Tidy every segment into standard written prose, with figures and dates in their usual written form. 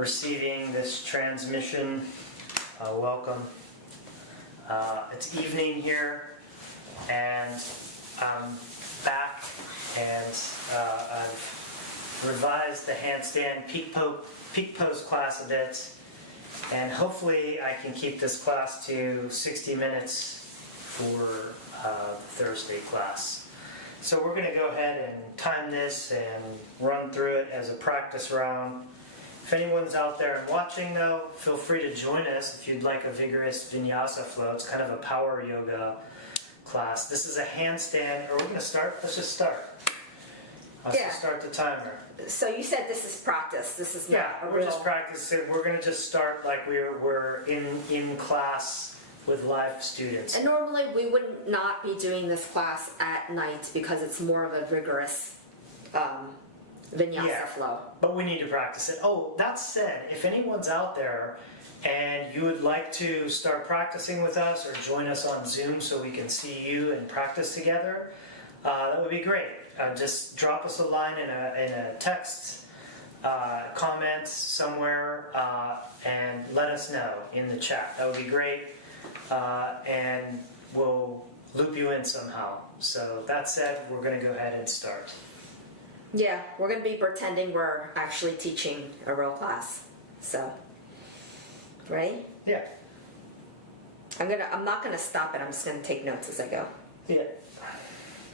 receiving this transmission, welcome. It's evening here, and I'm back, and I've revised the handstand peak pose class a bit, and hopefully I can keep this class to 60 minutes for Thursday class. So we're going to go ahead and time this and run through it as a practice round. If anyone's out there and watching though, feel free to join us if you'd like a vigorous Vinyasa flow. It's kind of a power yoga class. This is a handstand, or we're going to start? Let's just start. Let's just start the timer. So you said this is practice. This is not a real... we're just practicing. We're going to just start like we're in class with live students. And normally we would not be doing this class at night because it's more of a rigorous Vinyasa flow. But we need to practice it. Oh, that said, if anyone's out there and you would like to start practicing with us or join us on Zoom so we can see you and practice together, that would be great. Just drop us a line in a text, comment somewhere, and let us know in the chat. That would be great. And we'll loop you in somehow. So that said, we're going to go ahead and start. Yeah, we're going to be pretending we're actually teaching a real class. So, ready? Yeah. I'm not going to stop it. I'm just going to take notes as I go. Yeah.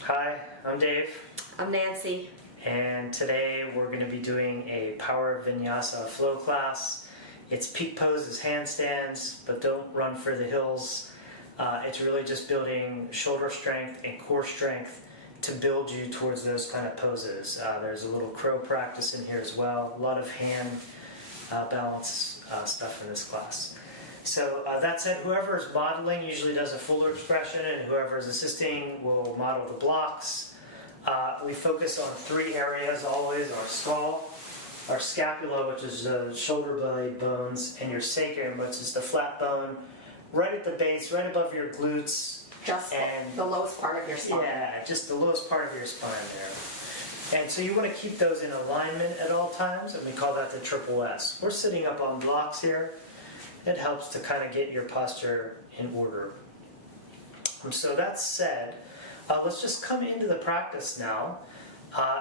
Hi, I'm Dave. I'm Nancy. And today we're going to be doing a power Vinyasa flow class. It's peak poses, handstands, but don't run for the hills. It's really just building shoulder strength and core strength to build you towards those kind of poses. There's a little crow practice in here as well. A lot of hand balance stuff in this class. So that said, whoever is modeling usually does a fuller expression, and whoever is assisting will model the blocks. We focus on three areas always: our skull, our scapula, which is the shoulder blade bones, and your sacrum, which is the flat bone right at the base, right above your glutes. Just the lowest part of your spine. Yeah, just the lowest part of your spine there. And so you want to keep those in alignment at all times, and we call that the triple S. We're sitting up on blocks here. It helps to kind of get your posture in order. So that said, let's just come into the practice now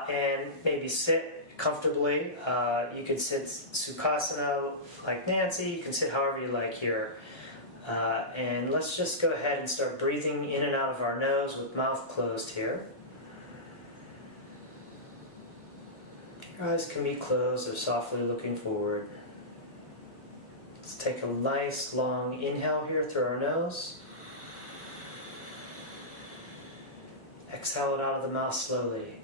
and maybe sit comfortably. You can sit Sukhasana like Nancy. You can sit however you like here. And let's just go ahead and start breathing in and out of our nose with mouth closed here. Your eyes can be closed or softly looking forward. Let's take a nice long inhale here through our nose. Exhale it out of the mouth slowly.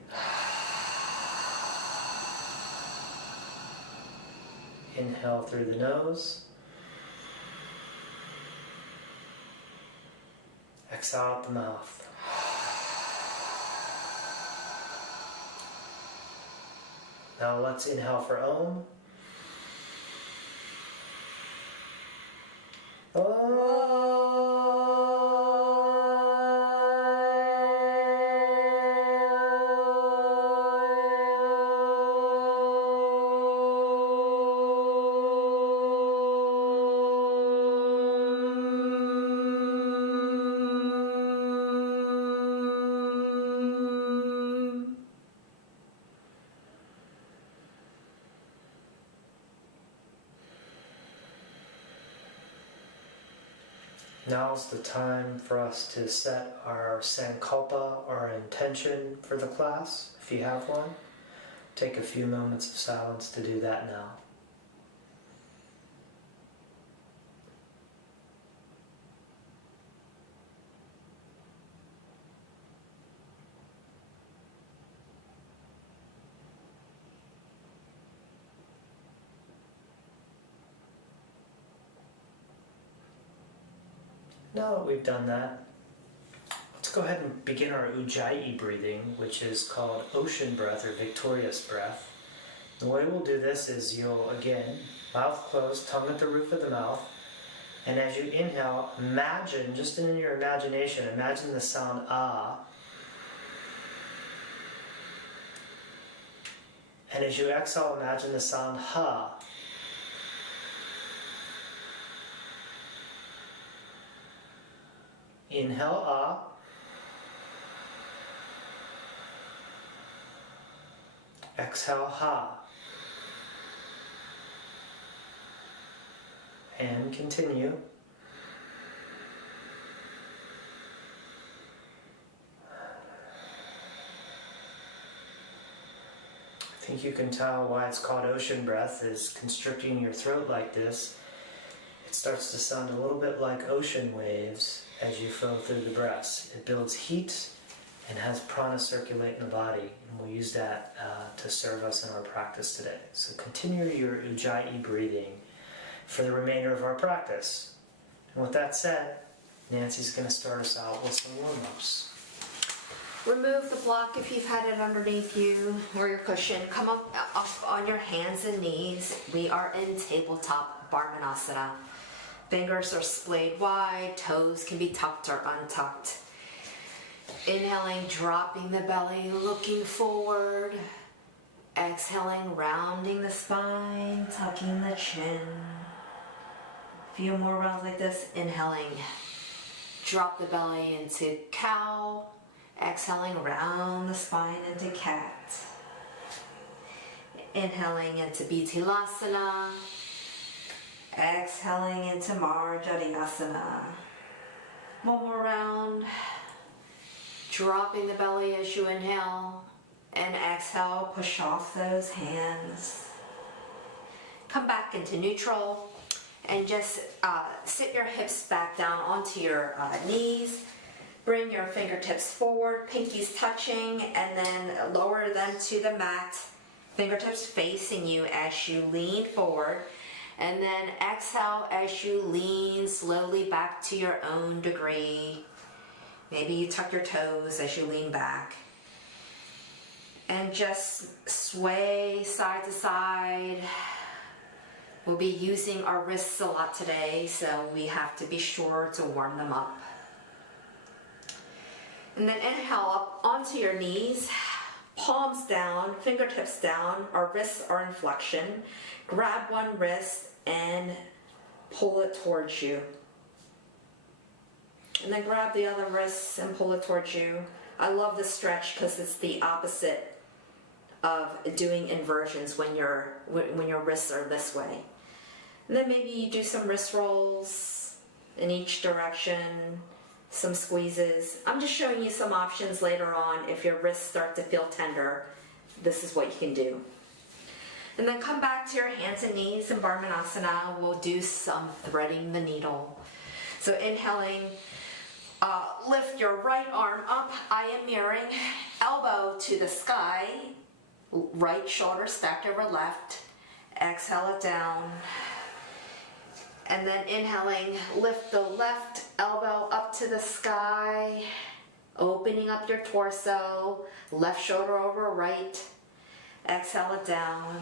Inhale through the nose. Exhale out the mouth. Now let's inhale for Om. Now's the time for us to set our sankalpa, our intention for the class, if you have one. Take a few moments of silence to do that now. Now that we've done that, let's go ahead and begin our Ujjayi breathing, which is called ocean breath or victorious breath. The way we'll do this is you'll, again, mouth closed, tongue at the roof of the mouth, and as you inhale, imagine, just in your imagination, imagine the sound ah. And as you exhale, imagine the sound ha. Inhale, ah. Exhale, ha. And continue. I think you can tell why it's called ocean breath is constricting your throat like this. It starts to sound a little bit like ocean waves as you flow through the breaths. It builds heat and has prana circulate in the body, and we'll use that to serve us in our practice today. So continue your Ujjayi breathing for the remainder of our practice. And with that said, Nancy's going to start us out with some warm-ups. Remove the block if you've had it underneath you or your cushion. Come up on your hands and knees. We are in tabletop Vinyasa. Fingers are splayed wide, toes can be tucked or untucked. Inhaling, dropping the belly, looking forward. Exhaling, rounding the spine, tucking the chin. A few more rounds like this. Inhaling, drop the belly into cow. Exhaling, round the spine into cat. Inhaling into Bitilasana. Exhaling into Marjariasana. One more round. Dropping the belly as you inhale. And exhale, push off those hands. Come back into neutral. And just sit your hips back down onto your knees. Bring your fingertips forward, pinkies touching, and then lower them to the mat. Fingertips facing you as you lean forward. And then exhale as you lean slowly back to your own degree. Maybe you tuck your toes as you lean back. And just sway side to side. We'll be using our wrists a lot today, so we have to be sure to warm them up. And then inhale up onto your knees, palms down, fingertips down, our wrists are in flexion. Grab one wrist and pull it towards you. And then grab the other wrist and pull it towards you. I love this stretch because it's the opposite of doing inversions when your wrists are this way. And then maybe you do some wrist rolls in each direction. Some squeezes. I'm just showing you some options later on. If your wrists start to feel tender, this is what you can do. And then come back to your hands and knees in Vinyasa. We'll do some threading the needle. So inhaling, lift your right arm up. I am mirroring, elbow to the sky, right shoulder stacked over left. Exhale it down. And then inhaling, lift the left elbow up to the sky, opening up your torso, left shoulder over right. Exhale it down.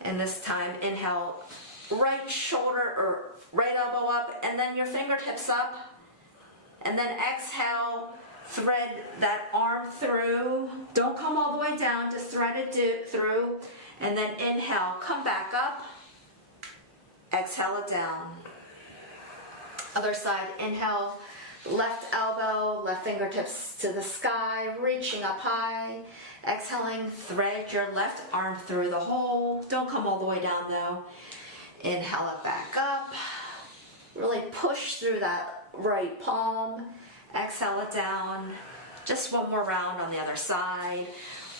And this time, inhale, right shoulder or right elbow up, and then your fingertips up. And then exhale, thread that arm through. Don't come all the way down, just thread it through. And then inhale, come back up. Exhale it down. Other side, inhale, left elbow, left fingertips to the sky, reaching up high. Exhaling, thread your left arm through the hole. Don't come all the way down though. Inhale it back up. Really push through that right palm. Exhale it down. Just one more round on the other side.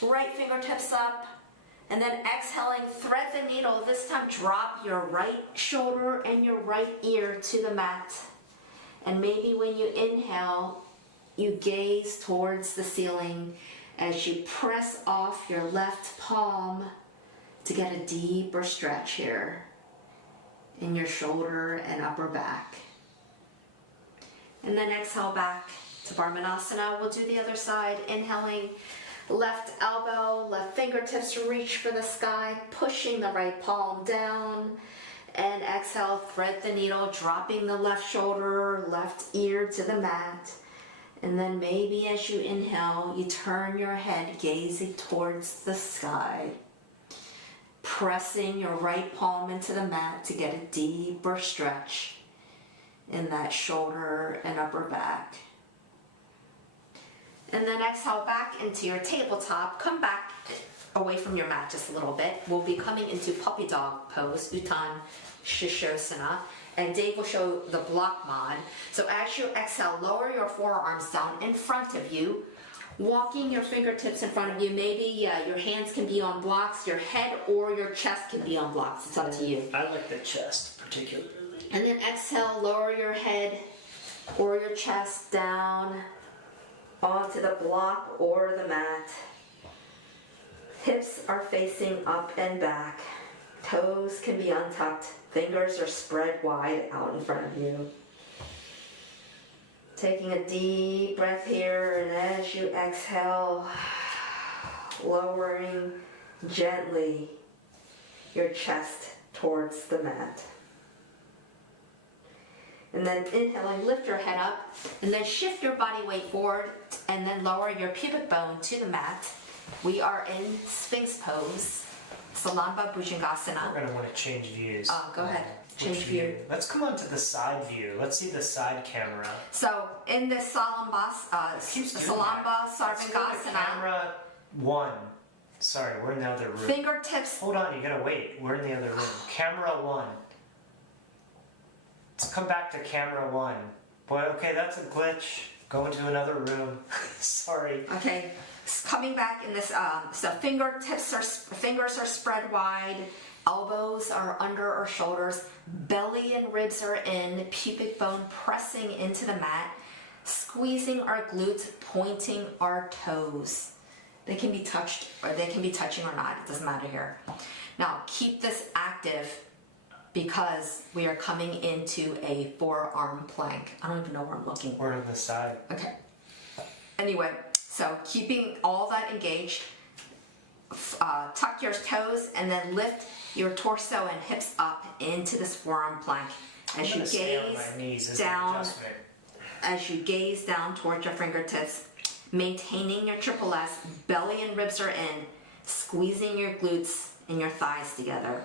Right fingertips up. And then exhaling, thread the needle. This time drop your right shoulder and your right ear to the mat. And maybe when you inhale, you gaze towards the ceiling as you press off your left palm to get a deeper stretch here in your shoulder and upper back. And then exhale back to Vinyasa. We'll do the other side. Inhaling, left elbow, left fingertips reach for the sky, pushing the right palm down. And exhale, thread the needle, dropping the left shoulder, left ear to the mat. And then maybe as you inhale, you turn your head gazing towards the sky, pressing your right palm into the mat to get a deeper stretch in that shoulder and upper back. And then exhale back into your tabletop. Come back away from your mat just a little bit. We'll be coming into puppy dog pose, Uttan Shishosana. And Dave will show the block mod. So as you exhale, lower your forearms down in front of you, walking your fingertips in front of you. Maybe your hands can be on blocks, your head or your chest can be on blocks. It's up to you. I like the chest particularly. And then exhale, lower your head or your chest down onto the block or the mat. Hips are facing up and back. Toes can be untucked. Fingers are spread wide out in front of you. Taking a deep breath here, and as you exhale, lowering gently your chest towards the mat. And then inhaling, lift your head up, and then shift your body weight forward, and then lower your pubic bone to the mat. We are in Sphinx pose, Salamba Bhujangasana. We're going to want to change views. Go ahead, change Which view. Let's come on to the side view. Let's see the side camera. So in this Salamba Let's go to Sarvangasana, camera 1. Sorry, we're in the other room. fingertips. Hold on, you gotta wait. We're in the other room. Camera 1. Let's come back to camera 1. Boy, okay, that's a glitch. Go into another room. Sorry. Okay, coming back in this, so fingers are spread wide, elbows are under our shoulders, belly and ribs are in, pubic bone pressing into the mat, squeezing our glutes, pointing our toes. They can be touched, or they can be touching or not, it doesn't matter here. Now, keep this active because we are coming into a forearm plank. I don't even know where I'm looking. We're on the side. Okay. Anyway, so keeping all that engaged, tuck your toes and then lift your torso and hips up into this forearm plank. As you gaze down, towards your fingertips, maintaining your triple S, belly and ribs are in, squeezing your glutes and your thighs together.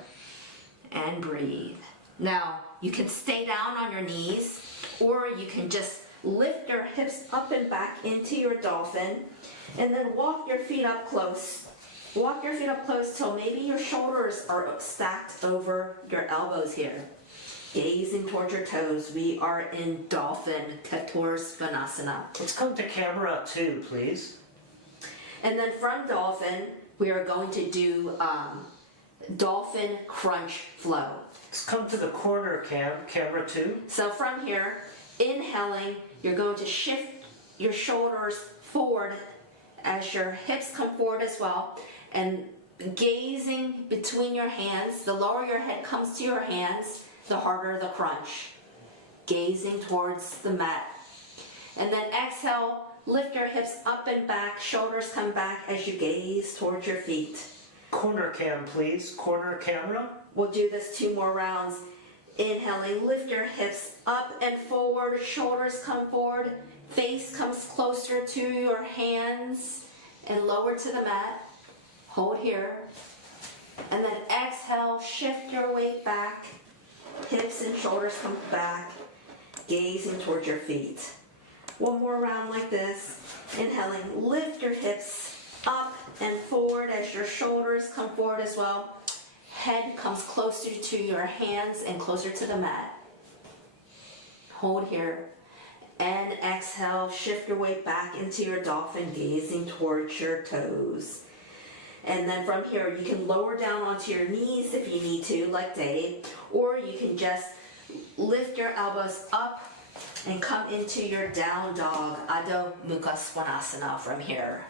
And breathe. Now, you can stay down on your knees, or you can just lift your hips up and back into your dolphin, and then walk your feet up close. Walk your feet up close till maybe your shoulders are stacked over your elbows here. Gazing towards your toes, we are in dolphin, Svanasana. Let's come to camera 2, please. And then from dolphin, we are going to do dolphin crunch flow. Let's come to the corner camera 2. So from here, inhaling, you're going to shift your shoulders forward as your hips come forward as well, and gazing between your hands. The lower your head comes to your hands, the harder the crunch. Gazing towards the mat. And then exhale, lift your hips up and back, shoulders come back as you gaze towards your feet. Corner cam, please. Corner camera. We'll do this 2 more rounds. Inhaling, lift your hips up and forward, shoulders come forward, face comes closer to your hands, and lower to the mat. Hold here. And then exhale, shift your weight back, hips and shoulders come back, gazing towards your feet. 1 more round like this. Inhaling, lift your hips up and forward as your shoulders come forward as well. Head comes closer to your hands and closer to the mat. Hold here. And exhale, shift your weight back into your dolphin, gazing towards your toes. And then from here, you can lower down onto your knees if you need to, like Dave, or you can just lift your elbows up and come into your down dog, Adho Mukha Svanasana from here.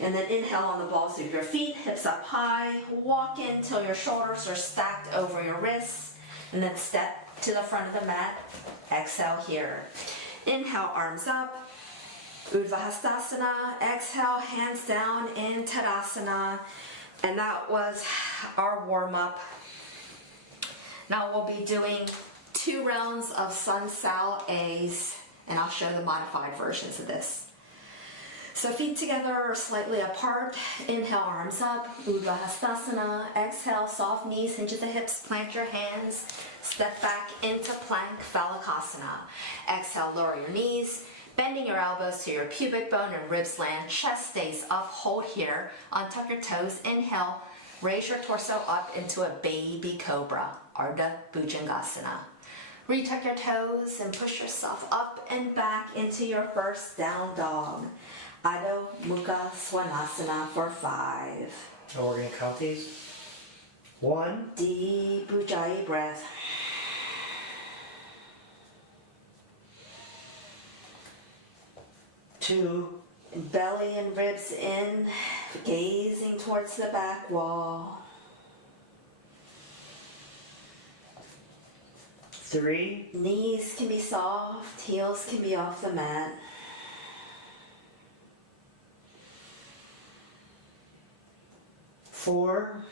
And then inhale on the balls of your feet, hips up high, walk in till your shoulders are stacked over your wrists, and then step to the front of the mat. Exhale here. Inhale, arms up, Urdhva Hastasana. Exhale, hands down in Tadasana. And that was our warm-up. Now we'll be doing 2 rounds of Sun Sal A's, and I'll show the modified versions of this. So feet together or slightly apart. Inhale, arms up, Urdhva Hastasana. Exhale, soft knees, hinge at the hips, plant your hands. step back into plank phalakasana. Exhale, lower your knees, bending your elbows to your pubic bone and ribs land. Chest stays up, hold here. Untuck your toes, inhale, raise your torso up into a baby cobra, Ardha Bhujangasana. Retuck your toes and push yourself up and back into your first down dog, Adho Mukha Svanasana for 5. And we're going to count these. 1, Deep Ujjayi breath. 2, Belly and ribs in, gazing towards the back wall. 3, Knees can be soft, heels can be off the mat. 4,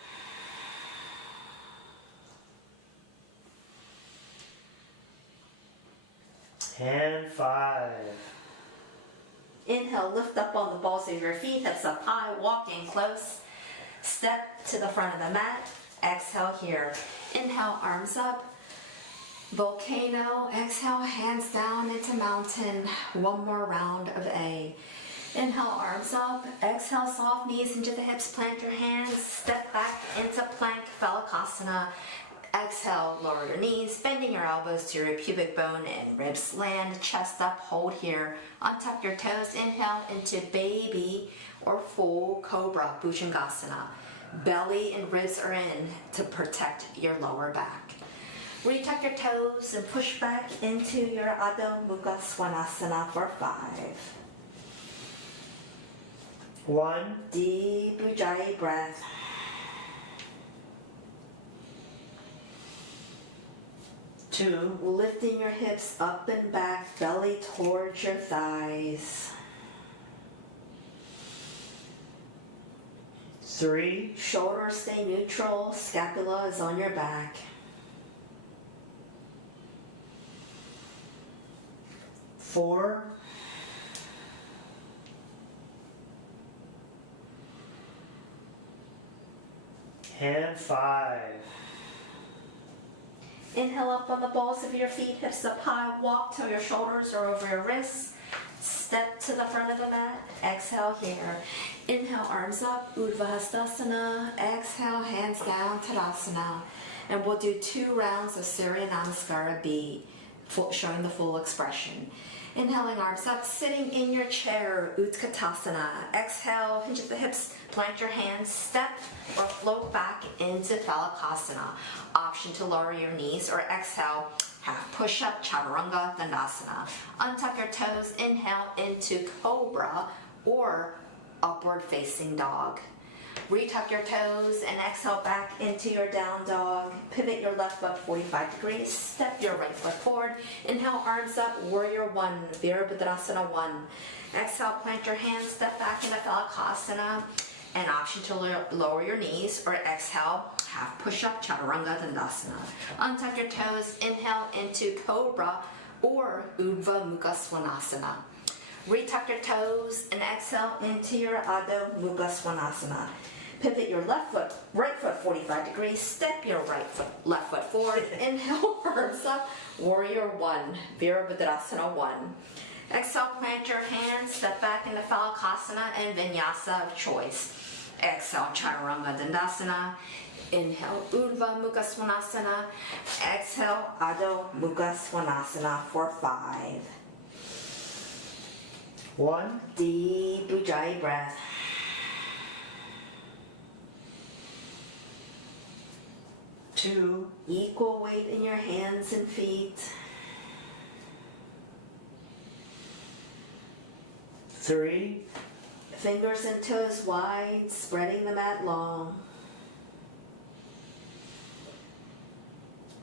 and 5. Inhale, lift up on the balls of your feet, hips up high, walking close. Step to the front of the mat. Exhale here. Inhale, arms up. Volcano. Exhale, hands down into mountain. One more round of A. Inhale, arms up. Exhale, soft knees into the hips. Plant your hands. Step back into plank phalakasana. Exhale, lower your knees, bending your elbows to your pubic bone and ribs land, chest up, hold here. Untuck your toes, inhale into baby or full cobra, Bhujangasana. Belly and ribs are in to protect your lower back. Retuck your toes and push back into your Adho Mukha Svanasana for 5. 1, Deep Ujjayi breath. 2, Lifting your hips up and back, belly towards your thighs. 3, Shoulders stay neutral, scapula is on your back. 4, and 5. Inhale up on the balls of your feet, hips up high, walk till your shoulders are over your wrists. Step to the front of the mat, exhale here. Inhale, arms up, Urdhva Hastasana. Exhale, hands down, Tadasana. And we'll do 2 rounds of Surya Namaskara B, showing the full expression. Inhaling, arms up, sitting in your chair, Utkatasana. Exhale, hinge at the hips, plant your hands, step or float back into Phalakasana. Option to lower your knees or exhale, half push-up, Chaturanga Dandasana. Untuck your toes, inhale into Cobra or upward facing dog. Retuck your toes and exhale back into your down dog. Pivot your left foot 45 degrees. Step your right foot forward. Inhale, arms up, Warrior 1, Virabhadrasana 1. Exhale, plant your hands, step back into Phalakasana. An option to lower your knees or exhale, half push-up, Chaturanga Dandasana. Untuck your toes, inhale into Cobra or Urdhva Mukha Svanasana. Retuck your toes and exhale into your Adho Mukha Svanasana. Pivot your right foot 45 degrees. Step your left foot forward. Inhale, arms up, Warrior 1, Virabhadrasana 1. Exhale, plant your hands, step back into Phalakasana and Vinyasa of choice. Exhale, Chaturanga Dandasana. Inhale, Urdhva Mukha Svanasana. Exhale, Adho Mukha Svanasana for 5. 1, Deep Ujjayi breath. 2, Equal weight in your hands and feet. 3, Fingers and toes wide, spreading the mat long.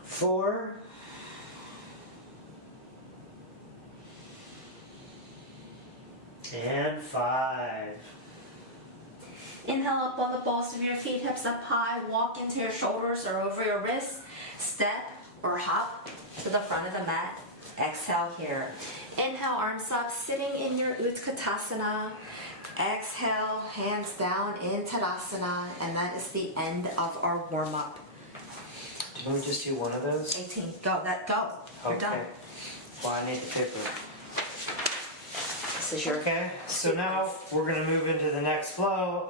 4, and 5. Inhale up on the balls of your feet, hips up high, walk into your shoulders or over your wrists. Step or hop to the front of the mat. Exhale here. Inhale, arms up, sitting in your Utkatasana. Exhale, hands down in Tadasana, and that is the end of our warm-up. Didn't we just do one of those? 18. Go. You're done. Well, I need the paper. This is your. Okay, so now we're going to move into the next flow.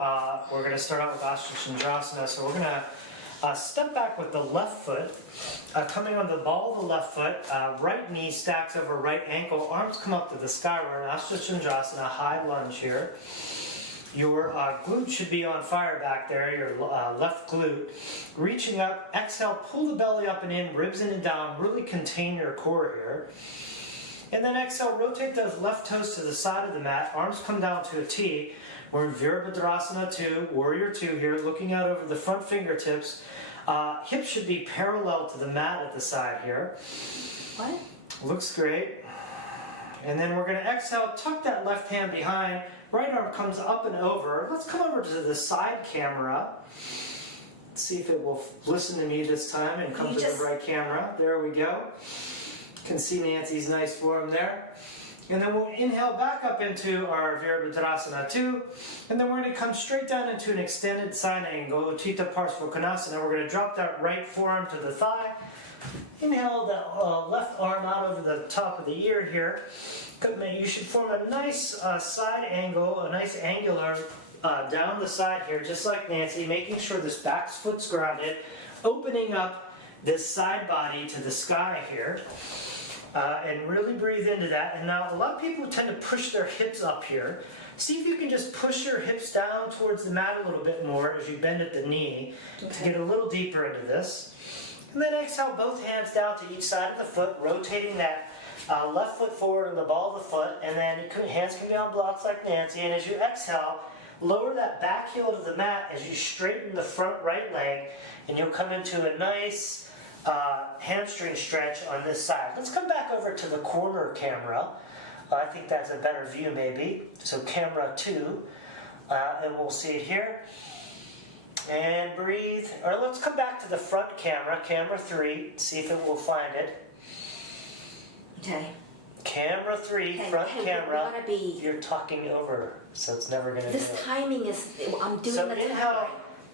We're going to start out with Ashtachandrasana. So we're going to step back with the left foot, coming on the ball of the left foot, right knee stacks over right ankle, arms come up to the sky. We're in Ashtachandrasana, high lunge here. Your glute should be on fire back there, your left glute. Reaching up, exhale, pull the belly up and in, ribs in and down, really contain your core here. And then exhale, rotate those left toes to the side of the mat, arms come down to a T. We're in Virabhadrasana 2, Warrior 2 here, looking out over the front fingertips. Hips should be parallel to the mat at the side here. What? Looks great. And then we're going to exhale, tuck that left hand behind, right arm comes up and over. Let's come over to the side camera. Let's see if it will listen to me this time and come to the right camera. There we go. You can see Nancy's nice form there. And then we'll inhale back up into our Virabhadrasana 2. And then we're going to come straight down into an extended side angle, Uttita Parsvakonasana. We're going to drop that right forearm to the thigh. Inhale the left arm out over the top of the ear here. You should form a nice side angle, a nice angular down the side here, just like Nancy, making sure this back foot's grounded, opening up this side body to the sky here. And really breathe into that. And now a lot of people tend to push their hips up here. See if you can just push your hips down towards the mat a little bit more as you bend at the knee to get a little deeper into this. And then exhale both hands down to each side of the foot, rotating that left foot forward on the ball of the foot. And then hands can be on blocks like Nancy. And as you exhale, lower that back heel to the mat as you straighten the front right leg. And you'll come into a nice hamstring stretch on this side. Let's come back over to the corner camera. I think that's a better view maybe. So camera 2, and we'll see it here. And breathe. Or let's come back to the front camera, camera 3, see if it will find it. Okay. Camera 3, front camera. Be... You're talking over, so it's never going to do it. This timing is, I'm doing so the timing. Inhale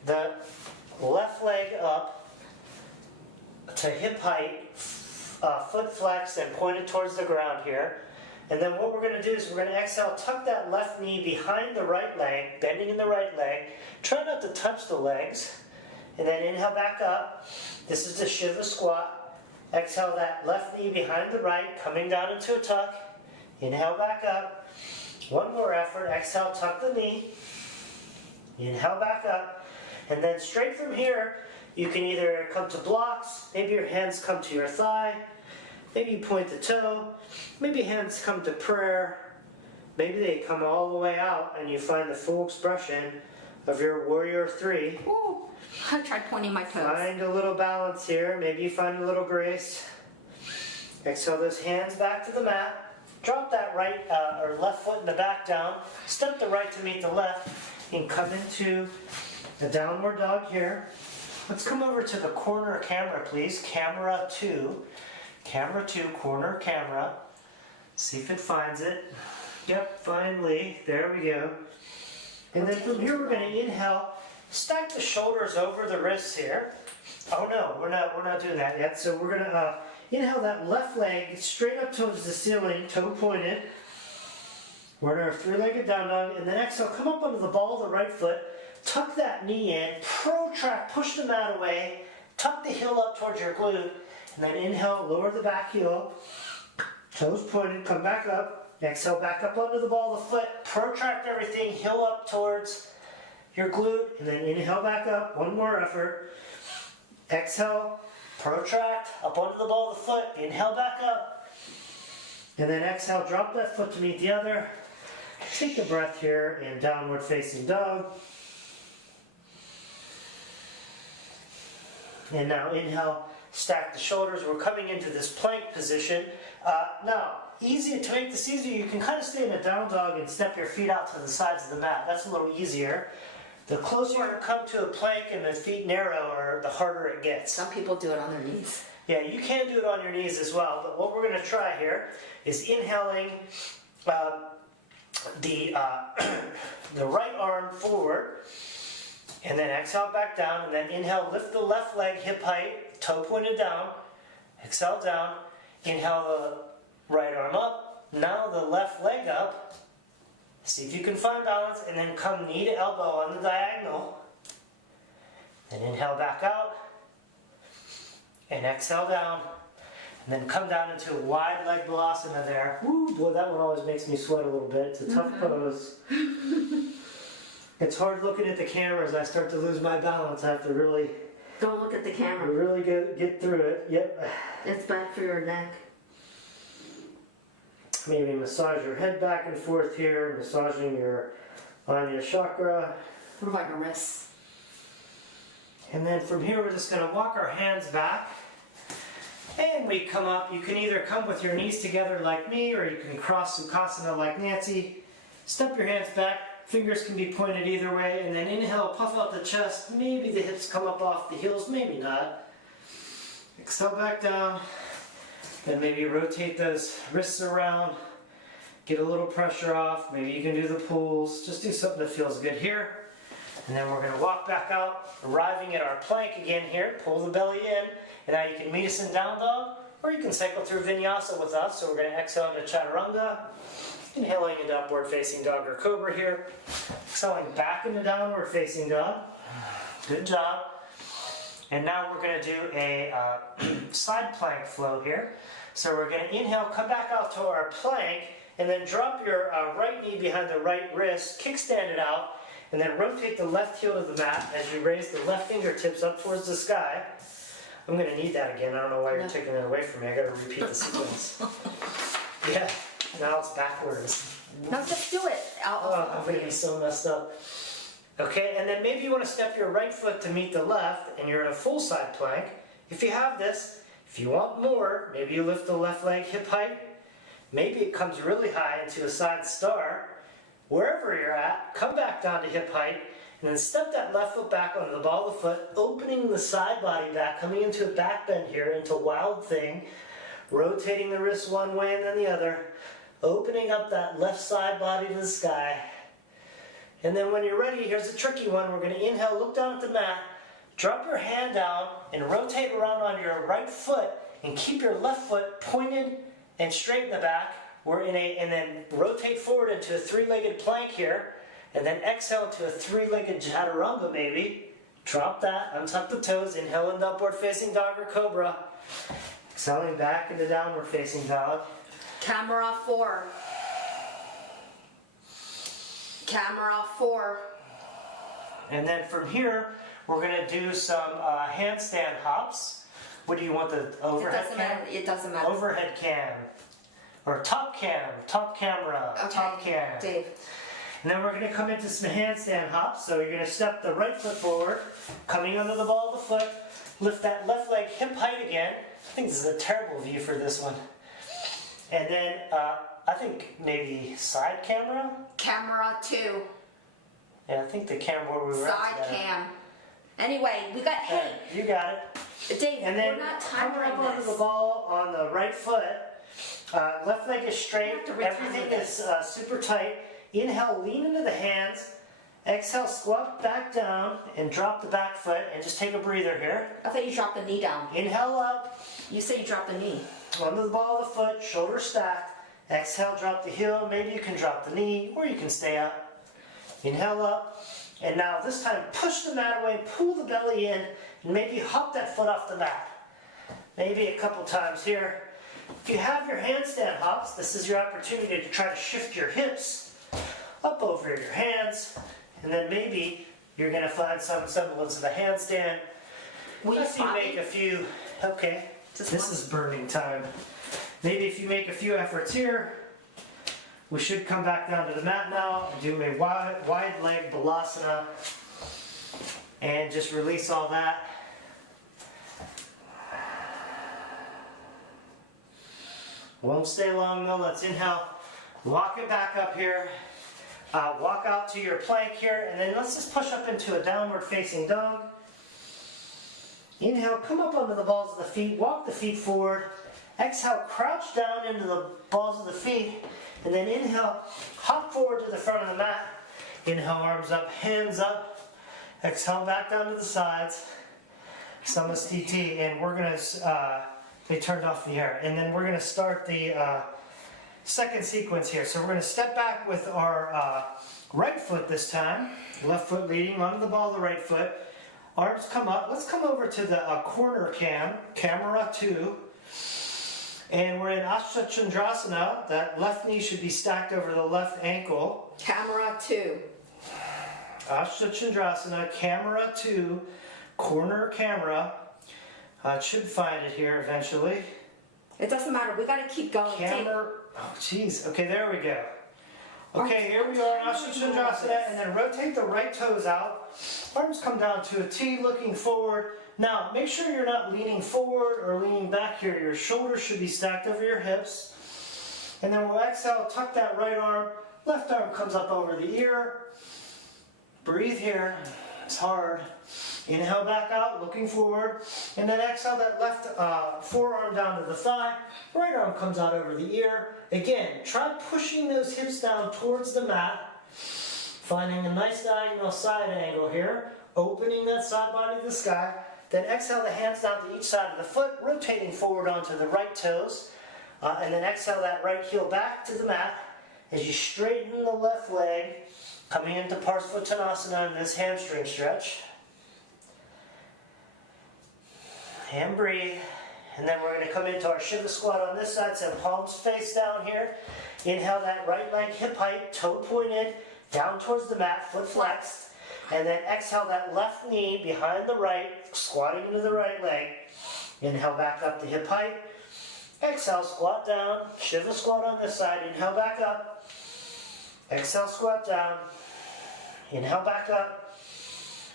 the left leg up to hip height, foot flex and pointed towards the ground here. And then what we're going to do is we're going to exhale, tuck that left knee behind the right leg, bending in the right leg. Try not to touch the legs. And then inhale back up. This is the Shiva squat. Exhale that left knee behind the right, coming down into a tuck. Inhale back up. One more effort. Exhale, tuck the knee. Inhale back up. And then straight from here, you can either come to blocks, maybe your hands come to your thigh, maybe you point the toe, maybe hands come to prayer, maybe they come all the way out and you find the full expression of your Warrior 3. Ooh, I tried pointing my toes. Find a little balance here, maybe you find a little grace. Exhale those hands back to the mat, drop that right or left foot in the back down, step the right to meet the left, and come into the downward dog here. Let's come over to the corner camera, please. Camera 2. Camera 2, corner camera. See if it finds it. Yep, finally. There we go. And then from here we're going to inhale. Stack the shoulders over the wrists here. Oh no, we're not doing that yet. So we're going to inhale that left leg straight up towards the ceiling, toe pointed. We're in our three-legged down dog. And then exhale, come up onto the ball of the right foot. Tuck that knee in, protract, push the mat away, tuck the heel up towards your glute, and then inhale, lower the back heel, toes pointed, come back up, exhale back up onto the ball of the foot, protract everything, heel up towards your glute, and then inhale back up, one more effort, exhale, protract, up onto the ball of the foot, inhale back up, and then exhale, drop that foot to meet the other, take a breath here in downward facing dog. And now inhale, stack the shoulders. We're coming into this plank position. Now, to make this easier, you can kind of stay in a down dog and step your feet out to the sides of the mat. That's a little easier. The closer you come to a plank and the feet narrow, the harder it gets. Some people do it on their knees. Yeah, you can do it on your knees as well. But what we're going to try here is inhaling the right arm forward. And then exhale back down, and then inhale, lift the left leg hip height, toe pointed down. Exhale down. Inhale the right arm up. Now the left leg up. See if you can find balance, and then come knee to elbow on the diagonal. Then inhale back out. And exhale down. And then come down into a wide leg balasana there. Woo, boy, that one always makes me sweat a little bit. It's a tough pose. It's hard looking at the camera as I start to lose my balance. I have to really, Don't look at the camera. really get through it. Yep. It's bad for your neck. Maybe massage your head back and forth here, massaging your Ajna chakra. What about your wrists? And then from here, we're just going to walk our hands back. And we come up. You can either come with your knees together like me, or you can cross Sukhasana like Nancy. Step your hands back. Fingers can be pointed either way. And then inhale, puff out the chest. Maybe the hips come up off the heels, maybe not. Exhale back down. Then maybe rotate those wrists around. Get a little pressure off. Maybe you can do the pulls. Just do something that feels good here. And then we're going to walk back out, arriving at our plank again here. Pull the belly in. And now you can meet us in down dog, or you can cycle through Vinyasa with us. So we're going to exhale into Chaturanga, inhaling into upward facing dog or cobra here. Exhaling back into downward facing dog. Good job. And now we're going to do a side plank flow here. So we're going to inhale, come back out to our plank, and then drop your right knee behind the right wrist, kickstand it out, and then rotate the left heel to the mat as you raise the left fingertips up towards the sky. I'm going to need that again. I don't know why you're taking it away from me. I got to repeat the sequence. Yeah, now it's backwards. No, just do it. I'm going to be so messed up. Okay, and then maybe you want to step your right foot to meet the left, and you're in a full side plank. If you have this, if you want more, maybe you lift the left leg hip height. Maybe it comes really high into a side star. Wherever you're at, come back down to hip height, and then step that left foot back onto the ball of the foot, opening the side body back, coming into a back bend here, into Wild Thing, rotating the wrist one way and then the other, opening up that left side body to the sky. And then when you're ready, here's a tricky one. We're going to inhale, look down at the mat, drop your hand down, and rotate around on your right foot, and keep your left foot pointed and straight in the back. And then rotate forward into a three-legged plank here. And then exhale to a three-legged chaturanga maybe. Drop that, untuck the toes, inhale into upward facing dog or cobra. Exhaling back into downward facing dog. Camera 4. Camera 4. And then from here, we're going to do some handstand hops. What do you want, the overhead cam? It doesn't matter. Overhead cam. Or top cam, top camera, Okay, top cam. Dave. And then we're going to come into some handstand hops. So you're going to step the right foot forward, coming under the ball of the foot, lift that left leg hip height again. I think this is a terrible view for this one. And then I think maybe side camera? Camera 2. Yeah, I think the camera where we were Side at. cam. Anyway, we got, hey, You got it. Dave, And then we're not come up timering onto the this. ball on the right foot. Left leg is straight. You have to retimer Everything this. is super tight. Inhale, lean into the hands. Exhale, squat back down and drop the back foot and just take a breather here. I thought you dropped the knee down. Inhale up, You said you dropped the knee. under the ball of the foot, shoulder stacked. Exhale, drop the heel. Maybe you can drop the knee or you can stay up. Inhale up. And now this time push the mat away, pull the belly in, and maybe hop that foot off the mat. Maybe a couple times here. If you have your handstand hops, this is your opportunity to try to shift your hips up over your hands. And then maybe you're going to find some semblance of a handstand. Will you If you spot make me? a few, okay, Just this one? is burning time. Maybe if you make a few efforts here, we should come back down to the mat now and do a wide leg balasana and just release all that. Won't stay long though. Let's inhale, walk it back up here, walk out to your plank here, and then let's just push up into a downward facing dog. Inhale, come up onto the balls of the feet, walk the feet forward. Exhale, crouch down into the balls of the feet, and then inhale, hop forward to the front of the mat. Inhale, arms up, hands up. Exhale, back down to the sides. Samasthiti, and we're gonna, they turned off the air, and then we're gonna start the second sequence here. So we're gonna step back with our right foot this time, left foot leading onto the ball of the right foot. Arms come up. Let's come over to the corner camera 2. And we're in Ashtha Chandrasana. That left knee should be stacked over the left ankle. Camera 2. Ashtha Chandrasana, camera 2, corner camera. It should find it here eventually. It doesn't matter. We got to keep going. Camera. Oh, jeez. Okay, there we go. Okay, here we are in Ashtha Chandrasana, and then rotate the right toes out. Arms come down to a T, looking forward. Now, make sure you're not leaning forward or leaning back here. Your shoulders should be stacked over your hips. And then we'll exhale, tuck that right arm. Left arm comes up over the ear. Breathe here. It's hard. Inhale back out, looking forward. And then exhale that left forearm down to the thigh. Right arm comes out over the ear. Again, try pushing those hips down towards the mat. Finding a nice diagonal side angle here. Opening that side body to the sky. Then exhale the hands down to each side of the foot, rotating forward onto the right toes. And then exhale that right heel back to the mat as you straighten the left leg, coming into Parsvottanasana in this hamstring stretch. And breathe. And then we're going to come into our Shiva squat on this side, so palms face down here. Inhale that right leg hip height, toe pointed, down towards the mat, foot flexed. And then exhale that left knee behind the right, squatting into the right leg. Inhale back up to hip height. Exhale, squat down. Shiva squat on this side. Inhale back up. Exhale, squat down. Inhale back up.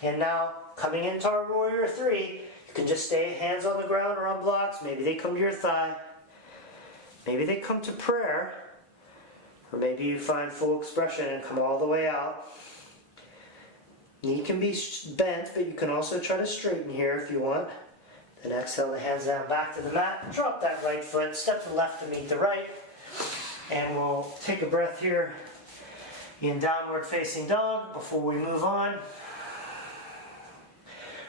And now, coming into our Warrior 3, you can just stay hands on the ground or on blocks. Maybe they come to your thigh. Maybe they come to prayer. Or maybe you find full expression and come all the way out. Knee can be bent, but you can also try to straighten here if you want. Then exhale the hands down back to the mat. Drop that right foot, step to the left to meet the right. And we'll take a breath here in downward facing dog before we move on.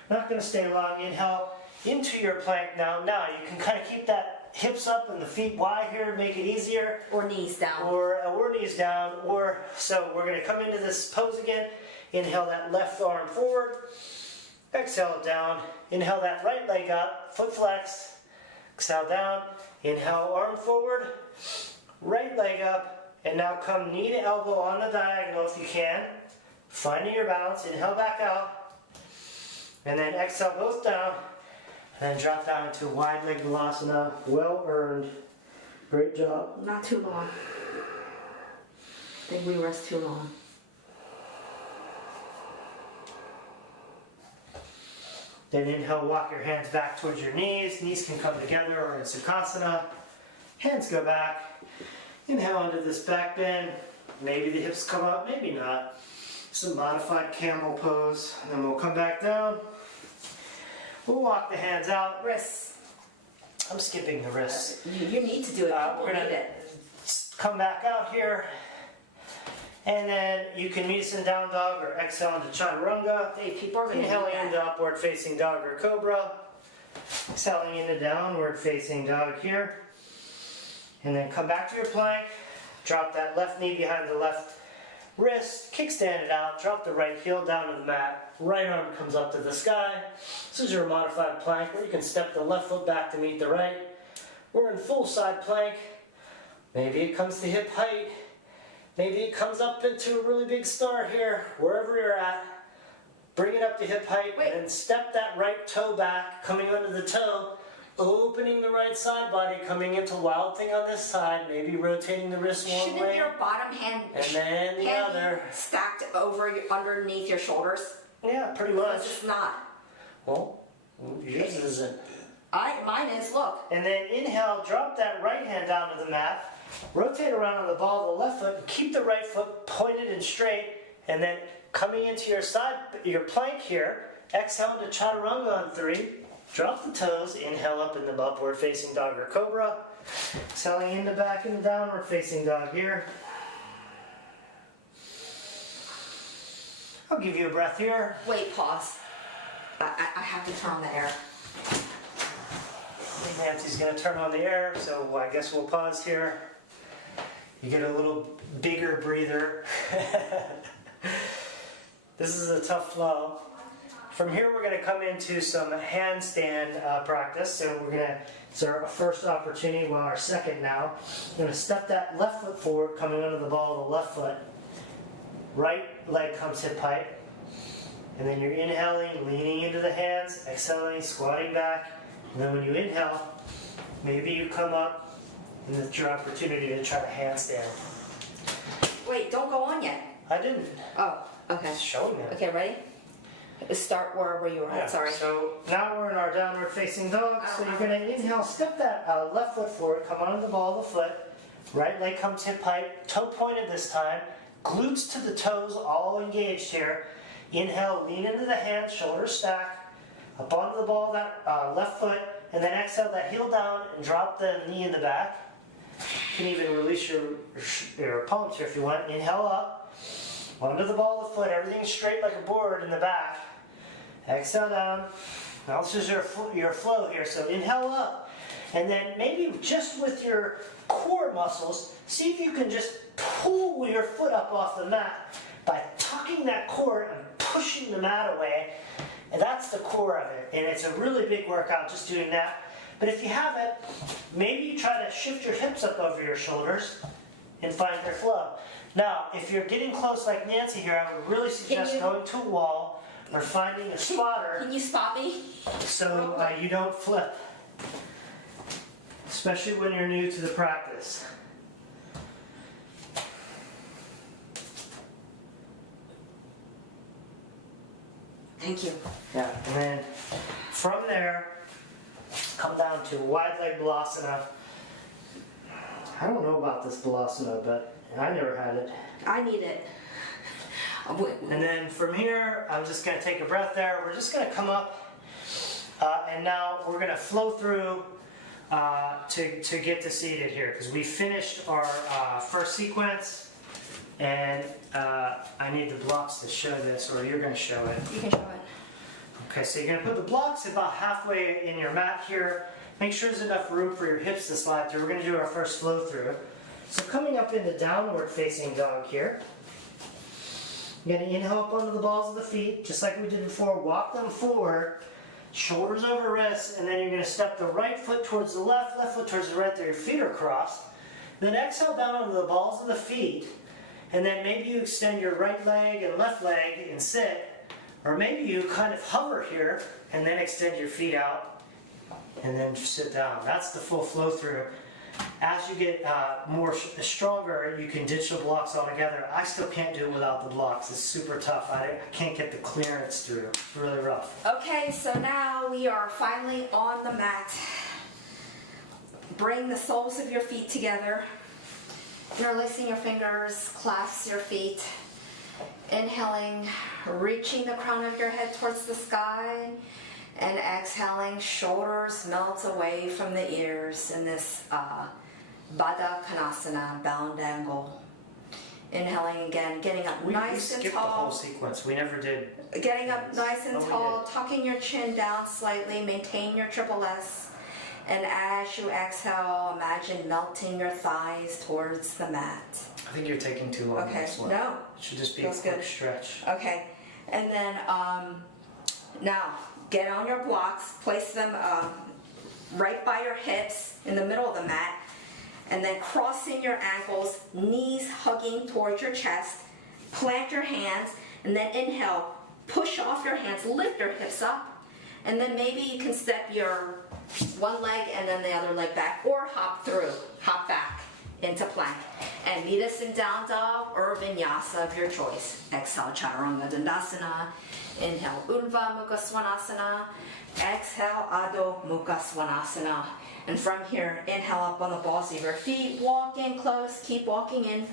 Not going to stay long. Inhale into your plank now. Now you can kind of keep that hips up and the feet wide here, make it easier. Or knees down. Or knees down. So we're going to come into this pose again. Inhale that left arm forward. Exhale it down. Inhale that right leg up. Foot flexed. Exhale down. Inhale arm forward. Right leg up. And now come knee to elbow on the diagonal if you can. Finding your balance. Inhale back out. And then exhale both down. And then drop down into wide leg Vinyasa. Well earned. Great job. Not too long. I think we rest too long. Then inhale, walk your hands back towards your knees. Knees can come together or in Sukhasana. Hands go back. Inhale into this back bend. Maybe the hips come up, maybe not. Some modified camel pose. And then we'll come back down. We'll walk the hands out. Wrists. I'm skipping the wrists. You need to do it. We're going to come back out here. And then you can meet us in down dog or exhale into chaturanga. People are going to Inhaling into upward facing dog or cobra. Exhaling into downward facing dog here. And then come back to your plank. Drop that left knee behind the left wrist. Kickstand it out. Drop the right heel down to the mat. Right arm comes up to the sky. This is your modified plank where you can step the left foot back to meet the right. We're in full side plank. Maybe it comes to hip height. Maybe it comes up into a really big star here, wherever you're at. Bring it up to hip height and step that right toe back, coming under the toe. Opening the right side body, coming into Wild Thing on this side, maybe rotating the wrist one Shouldn't way. your bottom hand And then the other. stacked underneath your shoulders? Yeah, pretty much. It's not. Well, yours isn't. Mine is, look. And then inhale, drop that right hand down to the mat. Rotate around on the ball of the left foot. Keep the right foot pointed and straight. And then coming into your side, your plank here. Exhale into chaturanga on 3. Drop the toes. Inhale up in the upward facing dog or cobra. Exhaling into back into downward facing dog here. I'll give you a breath here. Wait, pause. I have to turn on the air. think Nancy's gonna turn on the air, so I guess we'll pause here. You get a little bigger breather. This is a tough flow. From here we're gonna come into some handstand practice. So it's our first opportunity, well our second now. We're gonna step that left foot forward, coming under the ball of the left foot. Right leg comes hip height. And then you're inhaling, leaning into the hands, exhaling, squatting back. And then when you inhale, maybe you come up, and it's your opportunity to try to handstand. Wait, don't go on yet. I didn't. Oh, okay. Just showing it. Okay, ready? Start wherever you were at, sorry. So now we're in our downward facing dog. So you're going to inhale, step that left foot forward, come onto the ball of the foot. Right leg comes hip height, toe pointed this time. Glutes to the toes, all engaged here. Inhale, lean into the hands, shoulders stack. Up onto the ball of that left foot. And then exhale that heel down and drop the knee in the back. You can even release your palms here if you want. Inhale up. Onto the ball of the foot, everything straight like a board in the back. Exhale down. Now this is your flow here. So inhale up. And then maybe just with your core muscles, see if you can just pull your foot up off the mat by tucking that core and pushing the mat away. And that's the core of it. And it's a really big workout just doing that. But if you haven't, maybe you try to shift your hips up over your shoulders and find your flow. Now, if you're getting close like Nancy here, I would really suggest going to a wall or finding a spotter. Can you spot me? So you don't flip. Especially when you're new to the practice. Thank you. Yeah, and then from there, come down to wide leg balasana. I don't know about this balasana, but I never had it. I need it. And then from here, I'm just going to take a breath there. We're just going to come up, and now we're going to flow through to get to seated here, because we finished our first sequence. And I need the blocks to show this, or you're going to show it. You can show it. Okay, so you're going to put the blocks about halfway in your mat here. Make sure there's enough room for your hips to slide through. We're going to do our first flow through. So coming up into downward facing dog here. You're going to inhale up onto the balls of the feet, just like we did before. Walk them forward, shoulders over wrists, and then you're going to step the right foot towards the left foot towards the right there. Your feet are crossed. Then exhale down onto the balls of the feet. And then maybe you extend your right leg and left leg and sit. Or maybe you kind of hover here and then extend your feet out and then sit down. That's the full flow through. As you get stronger, you can ditch the blocks altogether. I still can't do it without the blocks. It's super tough. I can't get the clearance through. It's really rough. Okay, so now we are finally on the mat. Bring the soles of your feet together. Interlacing your fingers, clasp your feet. Inhaling, reaching the crown of your head towards the sky. And exhaling, shoulders melt away from the ears in this Baddha Konasana, bound angle. Inhaling again, getting up nice and tall. We skipped the whole sequence. We never did. Getting up nice and tall, tucking your chin down slightly, maintain your triple S. And as you exhale, imagine melting your thighs towards the mat. I think you're taking too long. Okay, this one. no. It should just be a quick stretch. Okay, and then now get on your blocks, place them right by your hips in the middle of the mat, and then crossing your ankles, knees hugging towards your chest, plant your hands, and then inhale, push off your hands, lift your hips up, and then maybe you can step your one leg and then the other leg back, or hop back into plank. And meet us in down dog or vinyasa of your choice. Exhale, chaturanga dandasana. Inhale, Urdhva Mukha Svanasana. Exhale, Adho Mukha Svanasana. And from here, inhale up on the balls of your feet. Walk in close, keep walking in.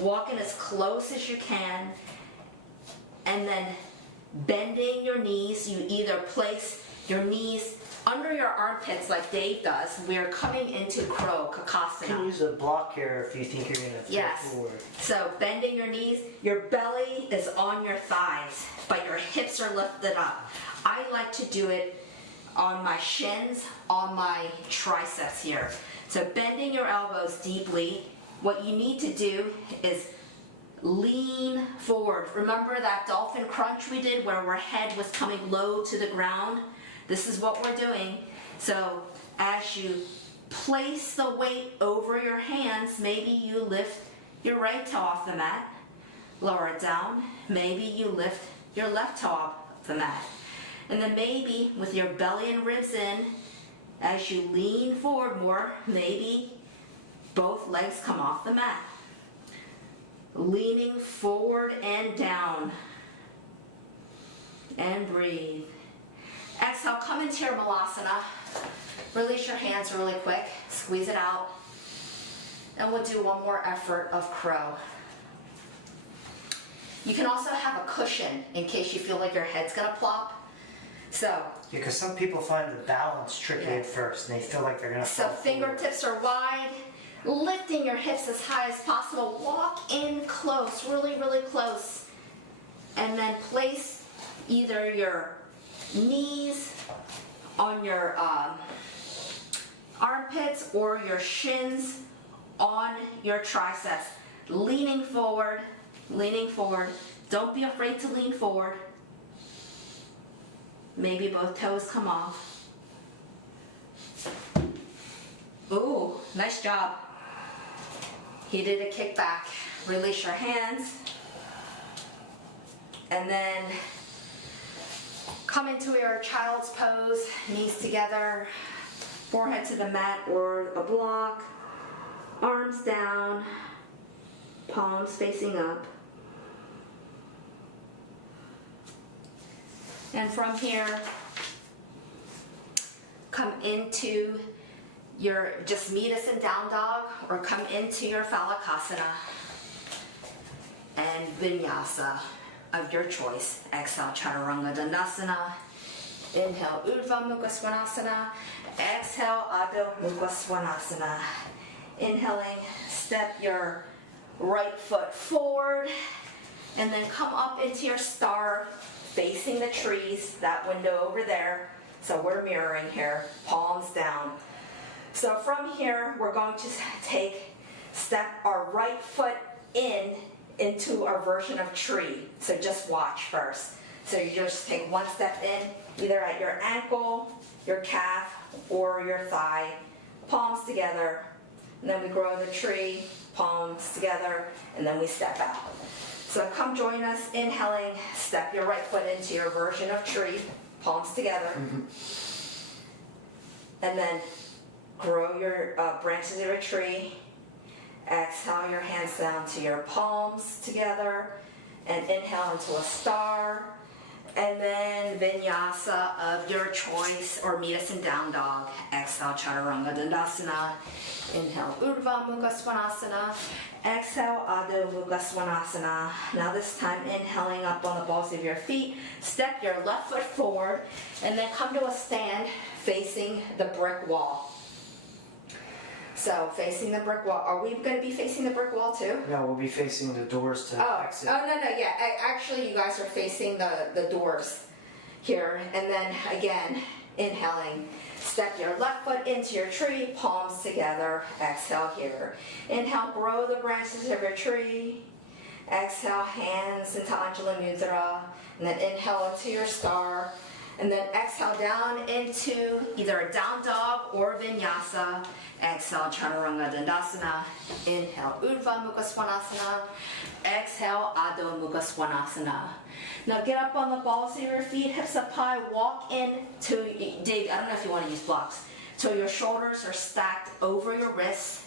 Walk in as close as you can. And then bending your knees, you either place your knees under your armpits like Dave does. We're coming into crow, kakasana. You can use a block here if you think you're going to flip forward. So bending your knees, your belly is on your thighs, but your hips are lifted up. I like to do it on my shins, on my triceps here. So bending your elbows deeply. What you need to do is lean forward. Remember that dolphin crunch we did where our head was coming low to the ground? This is what we're doing. So as you place the weight over your hands, maybe you lift your right toe off the mat, lower it down. Maybe you lift your left toe off the mat. And then maybe with your belly and ribs in, as you lean forward more, maybe both legs come off the mat. Leaning forward and down. And breathe. Exhale, come into your malasana. Release your hands really quick. Squeeze it out. And we'll do one more effort of crow. You can also have a cushion in case you feel like your head's gonna plop. So, Because some people find the balance tricky at first, and they feel like they're gonna so fall forward. fingertips are wide, lifting your hips as high as possible. Walk in close, really, really close. And then place either your knees on your armpits or your shins on your triceps. Leaning forward, leaning forward. Don't be afraid to lean forward. Maybe both toes come off. Ooh, nice job. He did a kickback. Release your hands. And then come into your child's pose, knees together, forehead to the mat or a block, arms down, palms facing up. And from here, come into your, just meet us in down dog or come into your phalakasana and vinyasa of your choice. Exhale, chaturanga dandasana. Inhale, urdhva mukha svanasana. Exhale, adho mukha svanasana. Inhaling, step your right foot forward and then come up into your star facing the trees, that window over there. So we're mirroring here, palms down. So from here, we're going to step our right foot into our version of tree. So just watch first. So you just take one step in, either at your ankle, your calf, or your thigh, palms together. And then we grow the tree, palms together, and then we step out. So come join us, inhaling, step your right foot into your version of tree, palms together. And then grow your branches of your tree. Exhale your hands down to your palms together. And inhale into a star. And then vinyasa of your choice, or meet us in down dog. Exhale, chaturanga dandasana. Inhale, urdhva mukha svanasana. Exhale, adho mukha svanasana. Now this time, inhaling up on the balls of your feet. Step your left foot forward, and then come to a stand facing the brick wall. So facing the brick wall. Are we going to be facing the brick wall too? No, we'll be facing the doors to exit. Oh, no, yeah. Actually, you guys are facing the doors here. And then again, inhaling. Step your left foot into your tree, palms together. Exhale here. Inhale, grow the branches of your tree. Exhale, hands into Anjali Mudra. And then inhale into your star. And then exhale down into either a down dog or vinyasa. Exhale, chaturanga dandasana. Inhale, urdhva mukha svanasana. Exhale, adho mukha svanasana. Now get up on the balls of your feet, hips up high, walk in to, Dave, I don't know if you want to use blocks, so your shoulders are stacked over your wrists.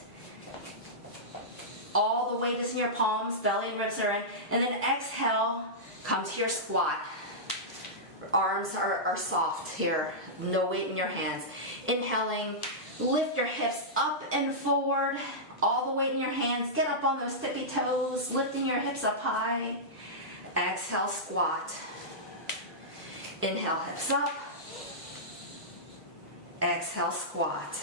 All the weight is in your palms, belly and ribs are in. And then exhale, come to your squat. Arms are soft here, no weight in your hands. Inhaling, lift your hips up and forward, all the weight in your hands. Get up on those tippy toes, lifting your hips up high. Exhale, squat. Inhale, hips up. Exhale, squat.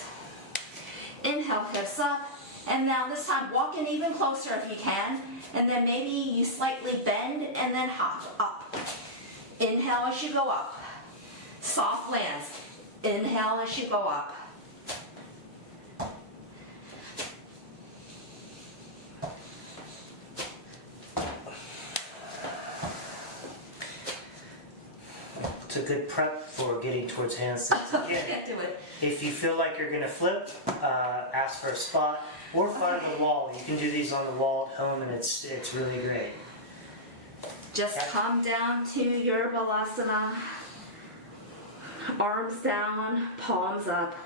Inhale, hips up. And now this time, walk in even closer if you can. And then maybe you slightly bend and then hop up. Inhale as you go up. Soft lands. Inhale as you go up. It's a good prep for getting towards handstands. Again, Do it. if you feel like you're going to flip, ask for a spot or find the wall. You can do these on the wall at home, and it's really great. Just come down to your balasana. Arms down, palms up,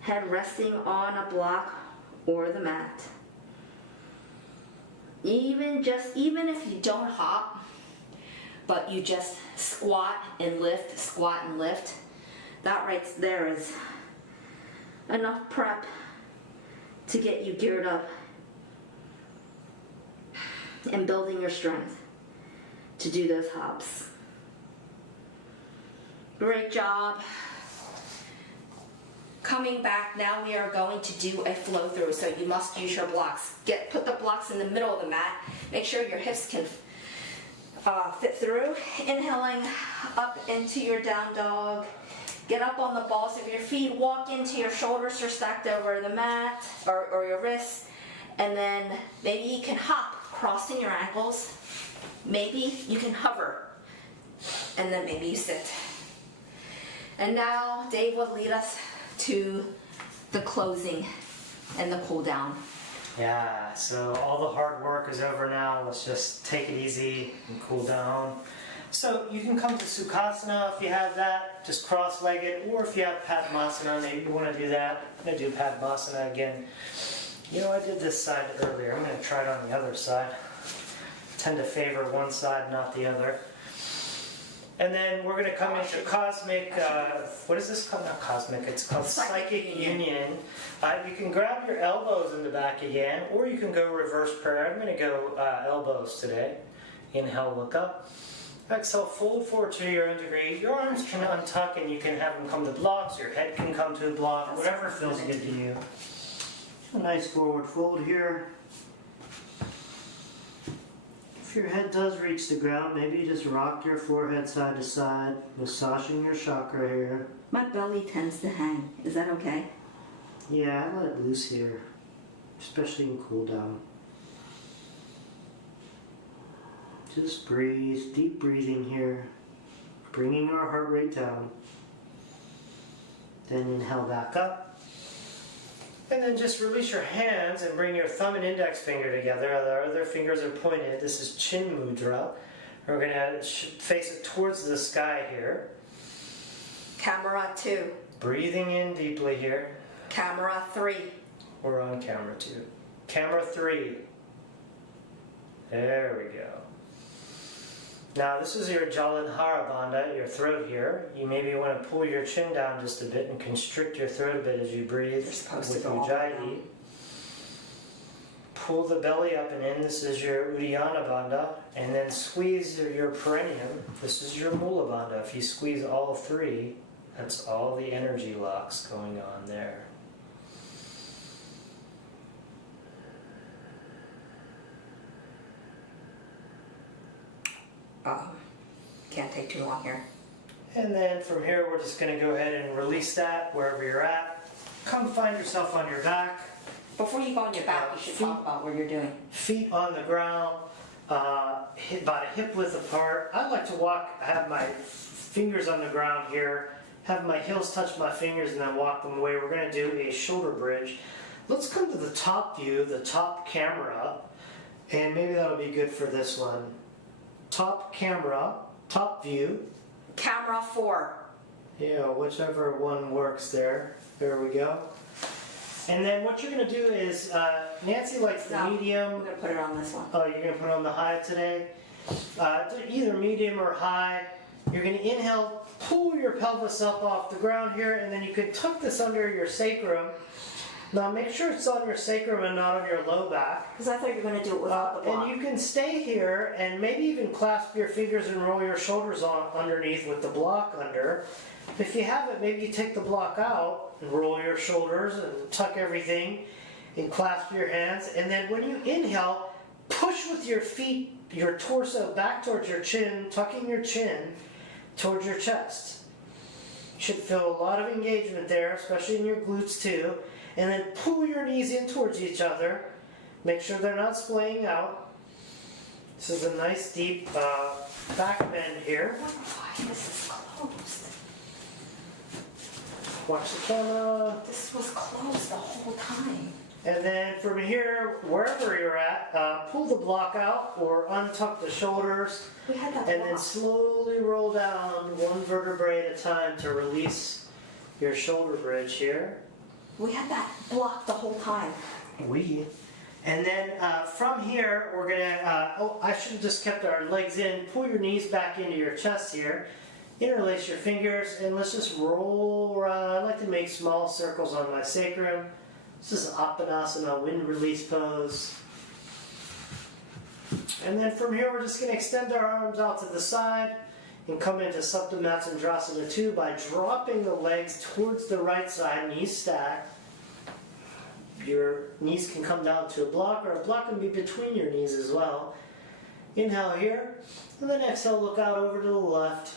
head resting on a block or the mat. Even if you don't hop, but you just squat and lift, that right there is enough prep to get you geared up and building your strength to do those hops. Great job. Coming back, now we are going to do a flow through, so you must use your blocks. Put the blocks in the middle of the mat. Make sure your hips can fit through. Inhaling up into your down dog. Get up on the balls of your feet. Walk into your shoulders are stacked over the mat or your wrists. And then maybe you can hop, crossing your ankles. Maybe you can hover. And then maybe you sit. And now Dave will lead us to the closing and the cool down. Yeah, so all the hard work is over now. Let's just take it easy and cool down. So you can come to Sukhasana if you have that, just cross-legged, or if you have Padmasana, maybe you want to do that. I'm going to do Padmasana again. You know, I did this side earlier. I'm going to try it on the other side. I tend to favor one side, not the other. And then we're going to come into cosmic, what is this called? Not cosmic, it's called psychic union. You can grab your elbows in the back again, or you can go reverse prayer. I'm going to go elbows today. Inhale, look up. Exhale, fold forward to your own degree. Your arms can untuck and you can have them come to blocks. Your head can come to a block, whatever feels good to you. A nice forward fold here. If your head does reach the ground, maybe just rock your forehead side to side, massaging your chakra here. My belly tends to hang. Is that okay? Yeah, I let it loose here, especially in cool down. Just breathe, deep breathing here, bringing our heart rate down. Then inhale back up. And then just release your hands and bring your thumb and index finger together. The other fingers are pointed. This is Chin Mudra. We're going to face it towards the sky here. Camera 2. Breathing in deeply here. Camera 3. We're on camera 2. Camera 3. There we go. Now this is your Jalandhara Bandha, your throat here. You maybe want to pull your chin down just a bit and constrict your throat a bit as you breathe with Ujjayi. Pull the belly up and in. This is your Uddiyana Bandha. And then squeeze your perineum. This is your Mula Bandha. If you squeeze all three, that's all the energy locks going on there. Can't take too long here. And then from here, we're just going to go ahead and release that wherever you're at. Come find yourself on your back. Before you go on your back, you should talk about what you're doing. Feet on the ground, about a hip width apart. I like to walk, have my fingers on the ground here, have my heels touch my fingers, and then walk them away. We're going to do a shoulder bridge. Let's come to the top view, the top camera, and maybe that'll be good for this one. Top camera, top view. Camera 4. Yeah, whichever one works there. There we go. And then what you're going to do is, Nancy likes the medium. I'm going to put it on this one. Oh, you're going to put it on the high today? Either medium or high. You're going to inhale, pull your pelvis up off the ground here, and then you can tuck this under your sacrum. Now make sure it's on your sacrum and not on your low back. Because I thought you were going to do it without the block. And you can stay here and maybe even clasp your fingers and roll your shoulders on underneath with the block under. If you have it, maybe you take the block out and roll your shoulders and tuck everything and clasp your hands. And then when you inhale, push with your feet, your torso back towards your chin, tucking your chin towards your chest. Should feel a lot of engagement there, especially in your glutes too. And then pull your knees in towards each other. Make sure they're not splaying out. This is a nice deep back bend here. I wonder why this is closed. Watch the camera. This was closed the whole time. And then from here, wherever you're at, pull the block out or untuck the shoulders. We had that And then block. slowly roll down one vertebrae at a time to release your shoulder bridge here. We had that block the whole time. And then from here, we're gonna, I should have just kept our legs in. Pull your knees back into your chest here. Interlace your fingers and let's just roll around. I like to make small circles on my sacrum. This is Appanasana, wind release pose. And then from here, we're just gonna extend our arms out to the side and come into Supta Matsandrasana 2 by dropping the legs towards the right side, knees stacked. Your knees can come down to a block, or a block can be between your knees as well. Inhale here, and then exhale, look out over to the left.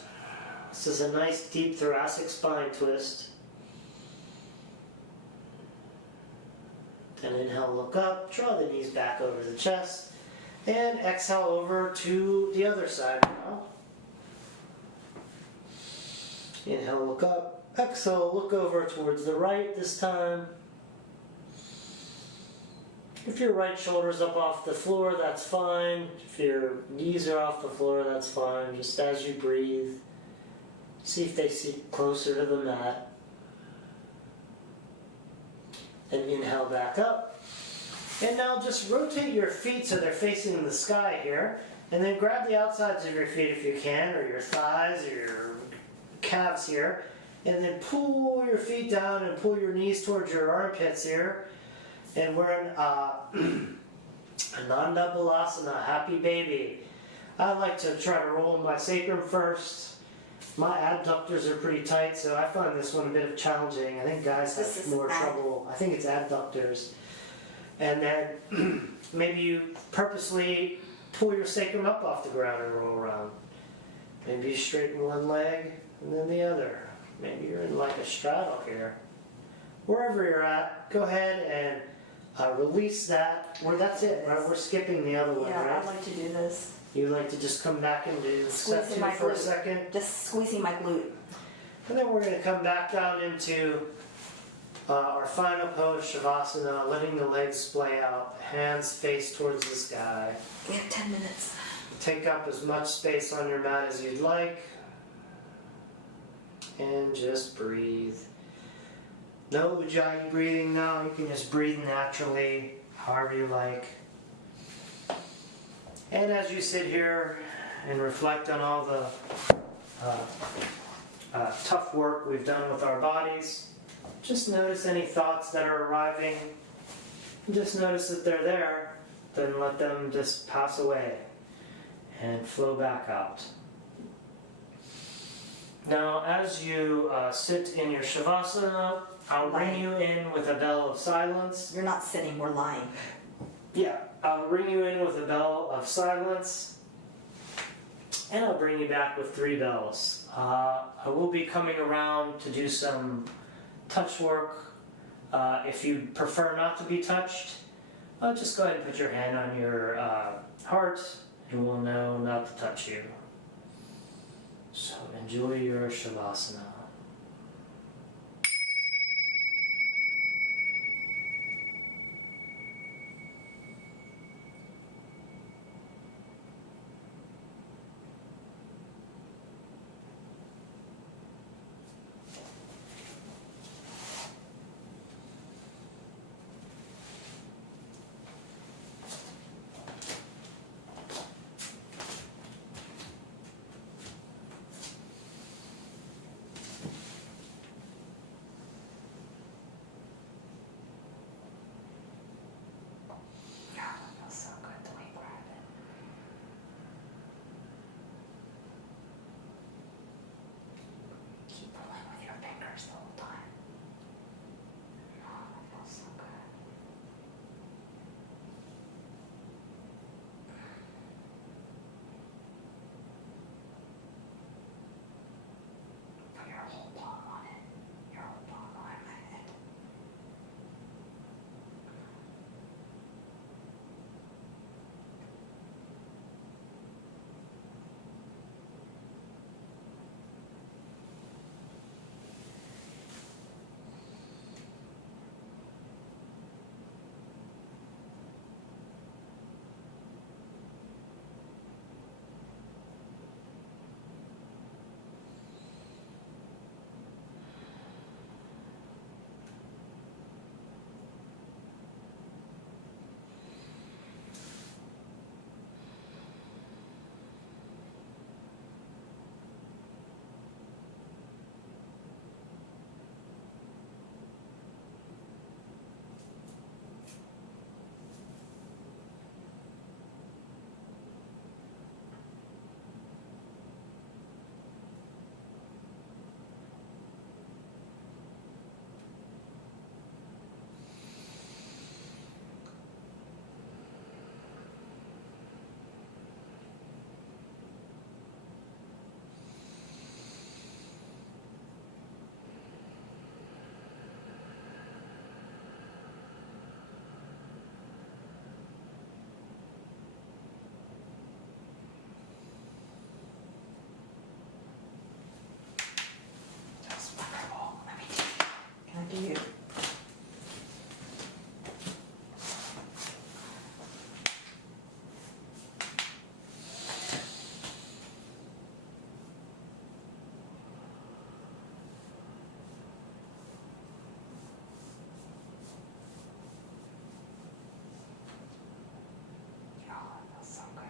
This is a nice deep thoracic spine twist. Then inhale, look up, draw the knees back over the chest, and exhale over to the other side now. Inhale, look up, exhale, look over towards the right this time. If your right shoulder's up off the floor, that's fine. If your knees are off the floor, that's fine. Just as you breathe, see if they sit closer to the mat. And inhale back up. And now just rotate your feet so they're facing the sky here. And then grab the outsides of your feet if you can, or your thighs, or your calves here. And then pull your feet down and pull your knees towards your armpits here. And we're in Ananda Balasana, happy baby. I like to try to roll my sacrum first. My abductors are pretty tight, so I find this one a bit of challenging. I think guys have more trouble. I think it's adductors. And then maybe you purposely pull your sacrum up off the ground and roll around. Maybe you straighten one leg and then the other. Maybe you're in like a straddle here. Wherever you're at, go ahead and release that. That's it, right? We're skipping the other one, Yeah, right? I'd like to do this. You like to just come back into step Squeezing 2 my for a glute. second. Just squeezing my glute. And then we're going to come back down into our final pose, Shavasana, letting the legs splay out, hands face towards the sky. We have 10 minutes. Take up as much space on your mat as you'd like. And just breathe. No ujjayi breathing now. You can just breathe naturally, however you like. And as you sit here and reflect on all the tough work we've done with our bodies, just notice any thoughts that are arriving. Just notice that they're there, then let them just pass away and flow back out. Now, as you sit in your Shavasana, I'll bring you in with a bell of silence. You're not sitting, we're lying. Yeah, I'll bring you in with a bell of silence, and I'll bring you back with 3 bells. I will be coming around to do some touch work. If you prefer not to be touched, just go ahead and put your hand on your heart, and we'll know not to touch you. So enjoy your Shavasana. you. Oh, that feels so good.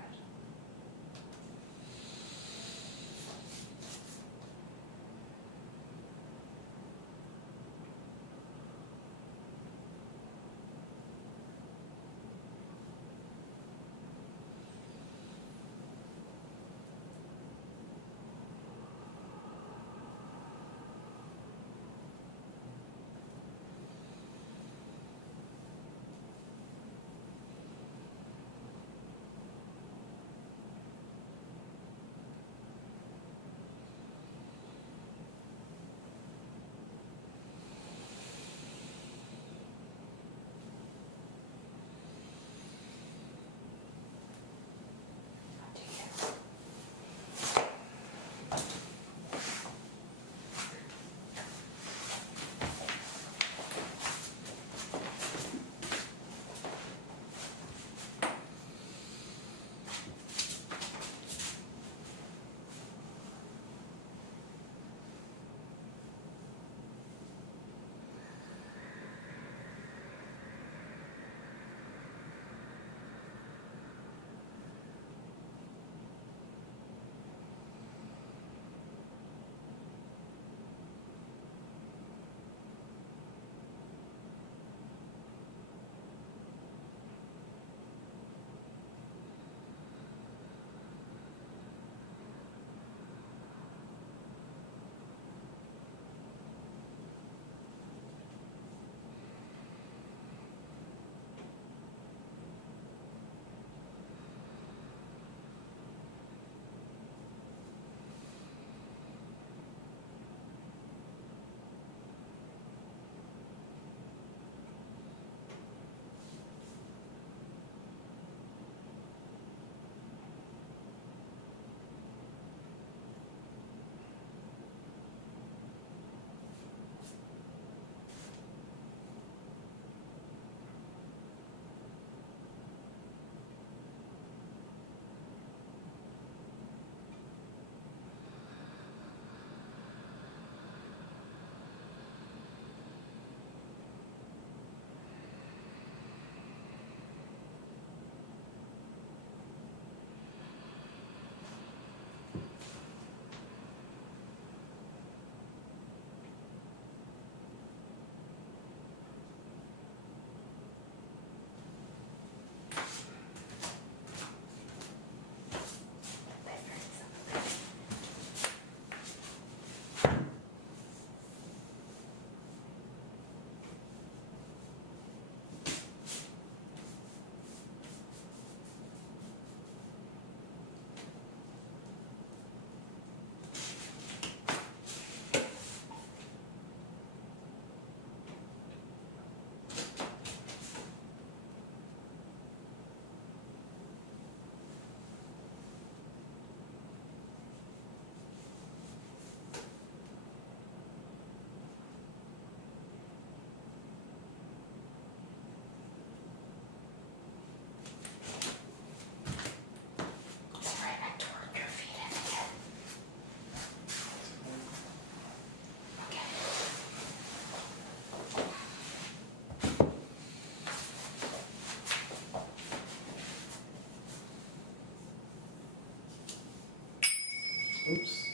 Oops.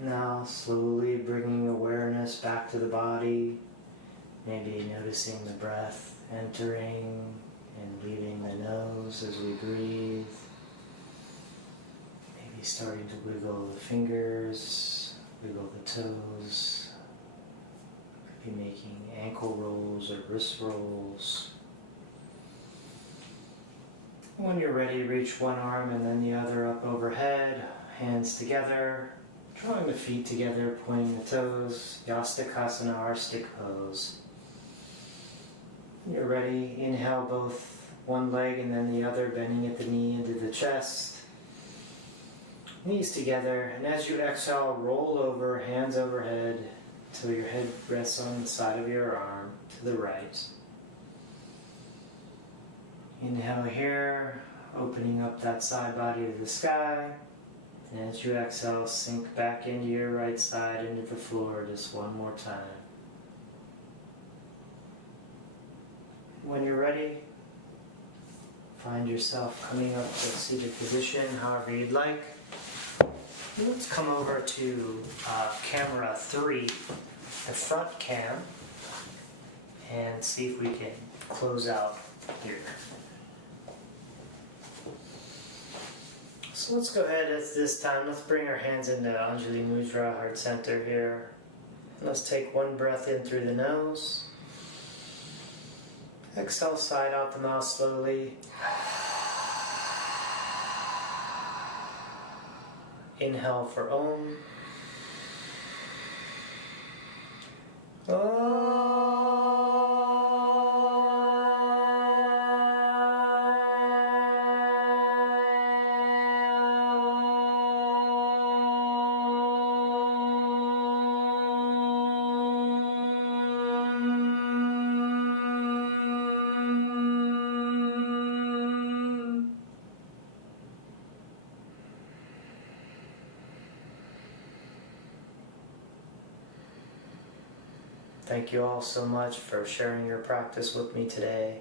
Now slowly bringing awareness back to the body, maybe noticing the breath entering and leaving the nose as we breathe. Maybe starting to wiggle the fingers, wiggle the toes. be making ankle rolls or wrist rolls. When you're ready, reach one arm and then the other up overhead, hands together, drawing the feet together, pointing the toes, Yastakasana or stick pose. When you're ready, inhale both one leg and then the other, bending at the knee into the chest. Knees together, and as you exhale, roll over, hands overhead, until your head rests on the side of your arm to the right. Inhale here, opening up that side body to the sky. And as you exhale, sink back into your right side, into the floor just one more time. When you're ready, find yourself coming up to a seated position, however you'd like. Let's come over to camera 3, the front cam, and see if we can close out here. So let's go ahead at this time, let's bring our hands into Anjali Mudra, heart center here. Let's take one breath in through the nose. Exhale, side out the mouth slowly. Inhale for Om. Thank you all so much for sharing your practice with me today.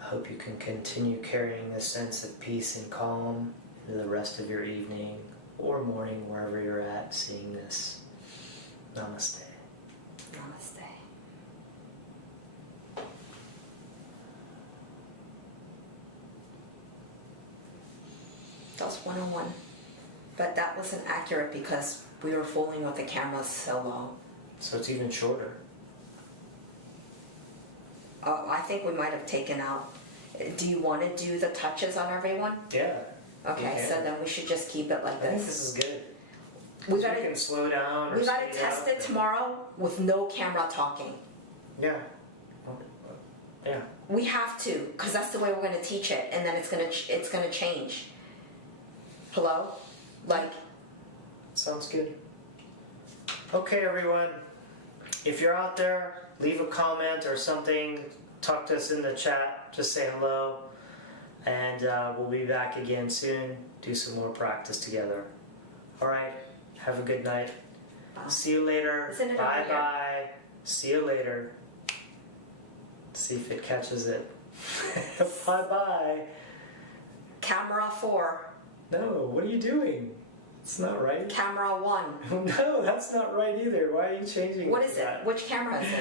I hope you can continue carrying this sense of peace and calm into the rest of your evening or morning, wherever you're at seeing this. Namaste. Namaste. That was 101. But that wasn't accurate because we were fooling with the cameras so low. So it's even shorter. I think we might have taken out. Do you want to do the touches on everyone? Yeah. Okay, so then we should just keep it like I think this. this is good. We We gotta, can slow down or we gotta speed test up it and- tomorrow with no camera talking. Yeah. Yeah. We have to, because that's the way we're gonna teach it, and then it's gonna change. Hello? Like, Sounds good. Okay, everyone. If you're out there, leave a comment or something. Talk to us in the chat. Just say hello. And we'll be back again soon. Do some more practice together. All right. Have a good night. See you later. Isn't it over here? Bye-bye. See you later. See if it catches it. Bye-bye. camera 4, No, what are you doing? It's not right. camera 1. No, that's not right either. Why are you changing What is it? that? Which camera is it?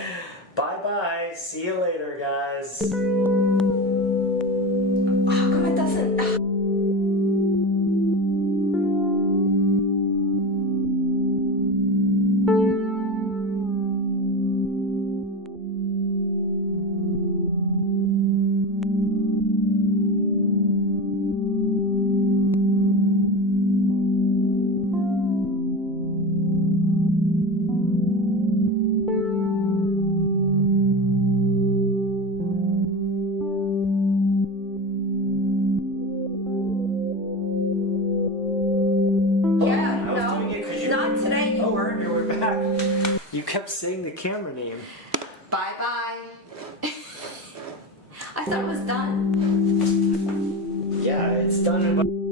Bye-bye. See you later, guys. How come it doesn't? Yeah, I was no. doing it 'cause you Not were- today, you Oh, were. you were back. You kept saying the camera name. Bye-bye. I thought it was done. Yeah, it's done in about